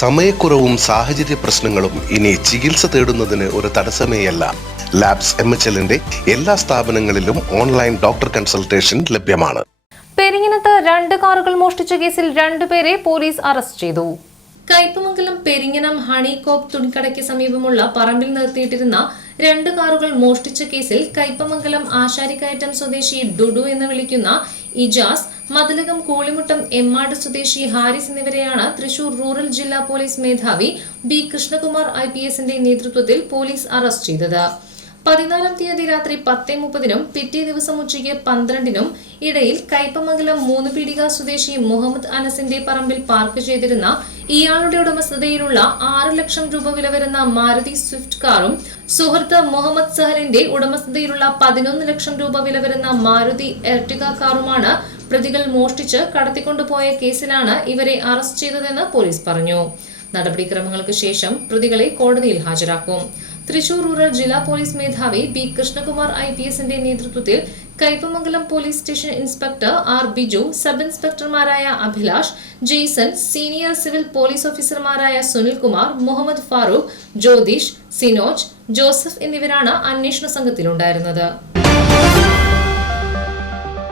സമയക്കുറവും സാഹചര്യ പ്രശ്നങ്ങളും ഇനി ചികിത്സ തേടുന്നതിന് ഒരു തടസ്സമേയല്ല. ലാബ്സ് MHLന്റെ എല്ലാ സ്ഥാപനങ്ങളിലും ഓൺലൈൻ ഡോക്ടർ കൺസൾട്ടേഷൻ ലഭ്യമാണ്. പെരിങ്ങനത്ത് 2 കാറുകൾ മോഷ്ടിച്ച കേസിൽ 2 പേരെ പോലീസ് അറസ്റ്റ് ചെയ്തു. കയ്പമംഗലം പെരിങ്ങനം ഹണികോപ്പ് തുണിക്കടയ്ക്ക് സമീപമുള്ള പറമ്പിൽ നിർത്തിയിട്ടിരുന്ന 2 കാറുകൾ മോഷ്ടിച്ച കേസിൽ കയ്പമംഗലം ആശാരിക്കയറ്റം സ്വദേശി ഡുഡു എന്ന് വിളിക്കുന്ന ഇജാസ്, മതിലകം കൂളിമുട്ടം എമ്മാട് സ്വദേശി ഹാരിസ് എന്നിവരെയാണ് തൃശൂർ റൂറൽ ജില്ലാ പോലീസ് മേധാവി ബി കൃഷ്ണകുമാർ IPSന്റെ നേതൃത്വത്തിൽ പോലീസ് അറസ്റ്റ് ചെയ്തത്. 14-ാം തീയതി രാത്രി 10:30-നും പിറ്റേ ദിവസം ഉച്ചയ്ക്ക് 12-നും ഇടയിൽ കയ്പമംഗലം 3 പീടിക സ്വദേശി മുഹമ്മദ് അനസിന്റെ പറമ്പിൽ പാർക്ക് ചെയ്തിരുന്ന ഇയാളുടെ ഉടമസ്ഥതയിലുള്ള 6 ലക്ഷം രൂപ വില വരുന്ന മാരുതി സ്വിഫ്റ്റ് കാറും സുഹൃത്ത് മുഹമ്മദ് സഹലിന്റെ ഉടമസ്ഥതയിലുള്ള 11 ലക്ഷം രൂപ വില വരുന്ന മാരുതി എർട്ടിക കാറുമാണ് പ്രതികൾ മോഷ്ടിച്ച് കടത്തിക്കൊണ്ടുപോയ കേസിലാണ് ഇവരെ അറസ്റ്റ് ചെയ്തതെന്ന് പോലീസ് പറഞ്ഞു. നടപടിക്രമങ്ങൾക്ക് ശേഷം പ്രതികളെ കോടതിയിൽ ഹാജരാക്കും. തൃശൂർ റൂറൽ ജില്ലാ പോലീസ് മേധാവി ബി കൃഷ്ണകുമാർ IPSന്റെ നേതൃത്വത്തിൽ Kaipamangalam police station inspector R Biju, sub ഇൻസ്പെക്ടർമാരായ Abhilash, Jaison, senior civil police ഓഫീസർമാരായ സുനിൽകുമാർ, മുഹമ്മദ് ഫാറൂഖ്, ജ്യോതിഷ്, സിനോജ്, ജോസഫ് എന്നിവരാണ് അന്വേഷണ സംഘത്തിലുണ്ടായിരുന്നത്.